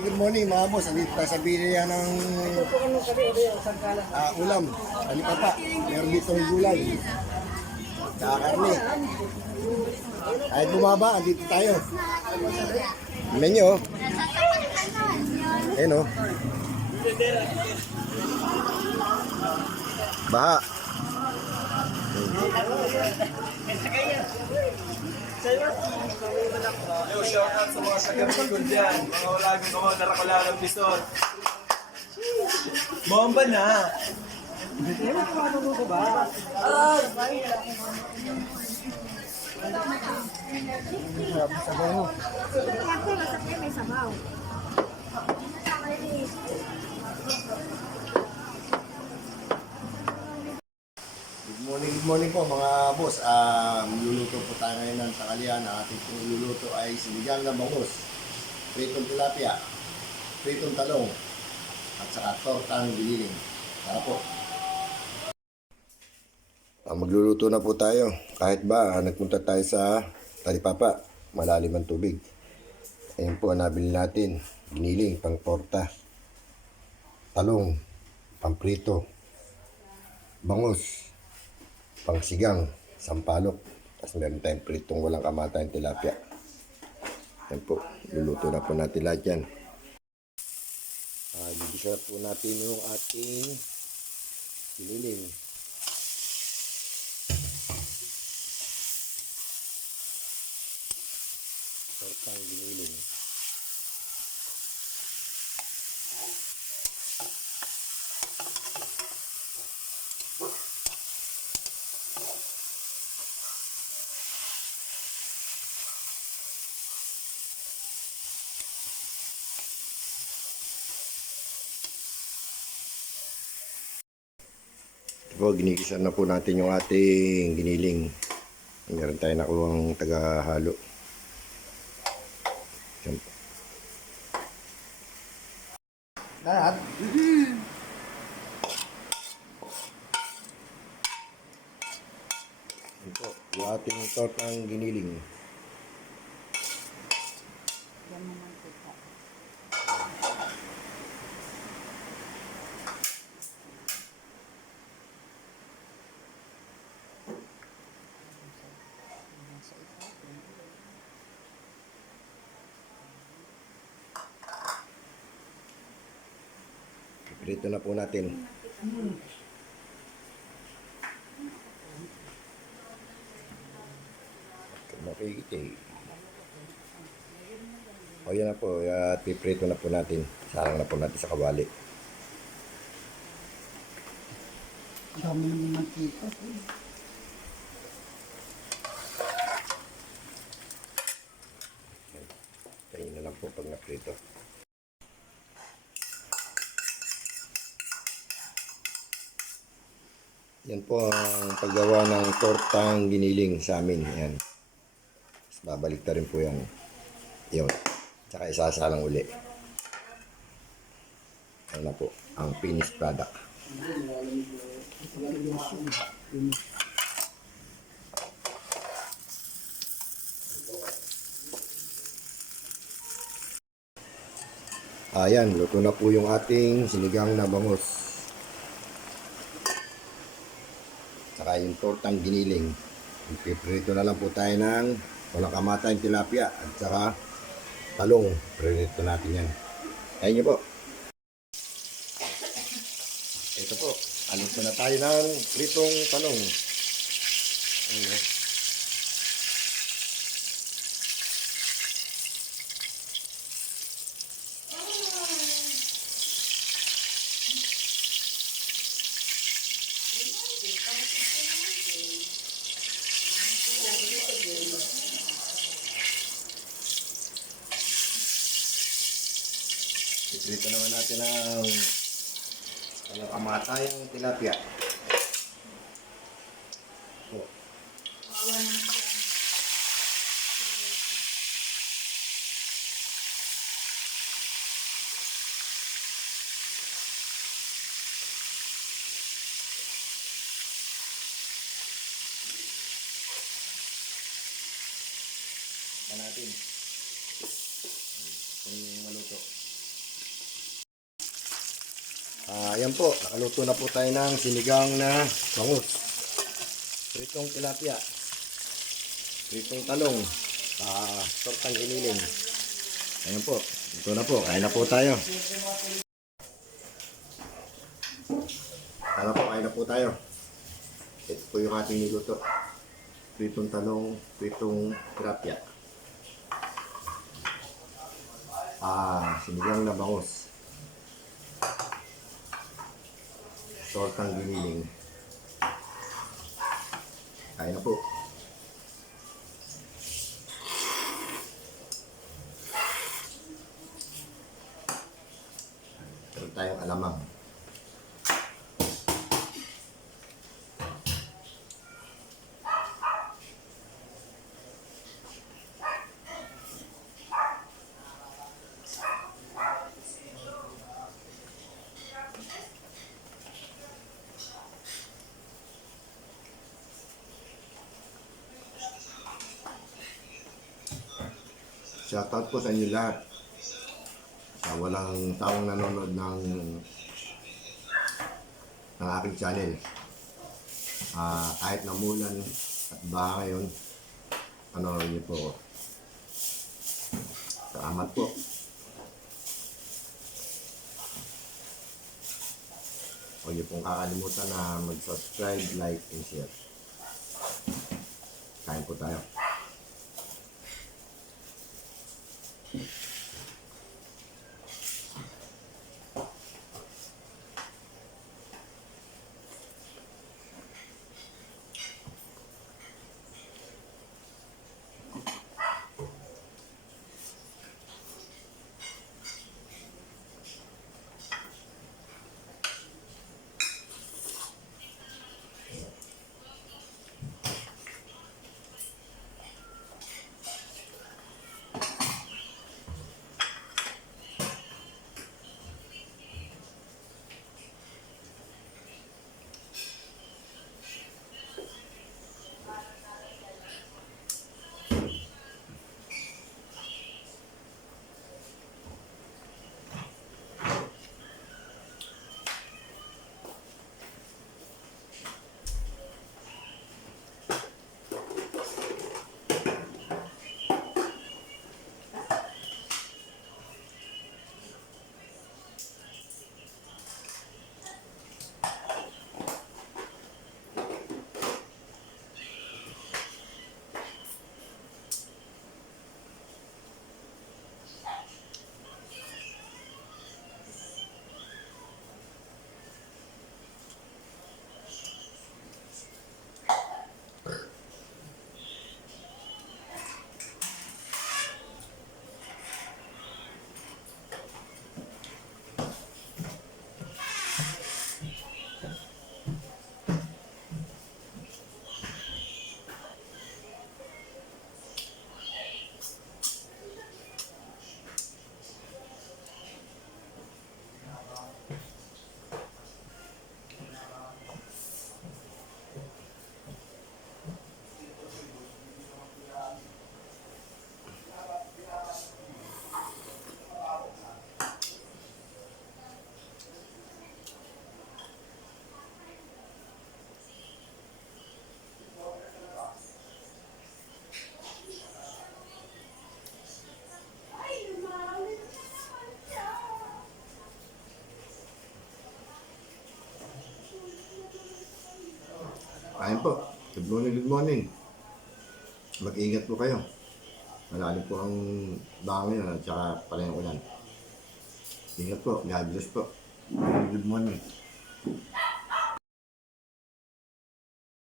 Good morning mga boss. Andito tayo sa bilihan ng ulam. Ano pa pa? Meron dito ng gulay. Saka karne. Kahit bumaba, andito tayo. Tignan nyo. Ayan o. Baha. Yo, shout out sa mga taga-Bicol dyan. Mga walagong mga narakularang bisot. Bomba na! Good morning po mga boss. Luluto po tayo ngayon ng tanghalian. Ang ating niluluto ay sinigang na bangus, pritong tilapia, pritong talong, at saka tortang giniling. Tara po. Magluluto na po tayo. Kahit ba nagpunta tayo sa Talipapa, malalim ang tubig. Ayun po ang nabili natin. Giniling, pang torta, talong, pang prito, bangus, pangsigang, sampalok. Tapos meron tayong pritong walang kamatayang tilapia. Yan po, luluto na po natin lahat yan. Gigisa po natin yung ating giniling. Tortang giniling. Po, ginigisan na po natin yung ating giniling. Meron tayo nakuhang taga-halo. Yan. Lahat? Yan po, yung ating tortang giniling. Prito na po natin. Makikita. O yan na po, piprito na po natin. Sarang na po natin sa kawali. Dami naman mantika. Kainin na lang po pag naprito. Yan po ang paggawa ng tortang giniling sa amin. Yan. Babalik na rin po yan. Yun. Tsaka isasalang uli. Yan na po ang finished product. Ayan, luto na po yung ating sinigang na bangus. Saka yung tortang giniling. Ipiprito na lang po tayo ng walang kamatayang tilapia at saka talong. Prito natin yan. Ayun nyo po. Ito po. Aluto na tayo ng pritong talong. Ayun. Iprito naman natin ang kamatayang tilapia. So, natin kung maluto. Ayan po, nakaluto na po tayo ng sinigang na bangus. Pritong tilapia. Pritong talong. Tortang giniling. Ayan po, ito na po. Kain na po tayo. Kain na po tayo. Ito po yung ating niluto. Pritong talong, pritong tilapia. Sinigang na bangus. Tortang giniling. Kain na po. Meron tayong alamang. Shoutout po sa inyo lahat. Sa walang taong nanonood ng aking channel. Kahit namulan at baka ngayon, panoorin niyo po ako. Salamat po. Huwag niyo pong kakalimutan na mag-subscribe, like, and share. Kain po tayo. Kain po. Good morning, good morning. Mag-ingat po kayo. Malalim po ang bangin at saka pala yung ulan. Ingat po. God bless po. Good morning.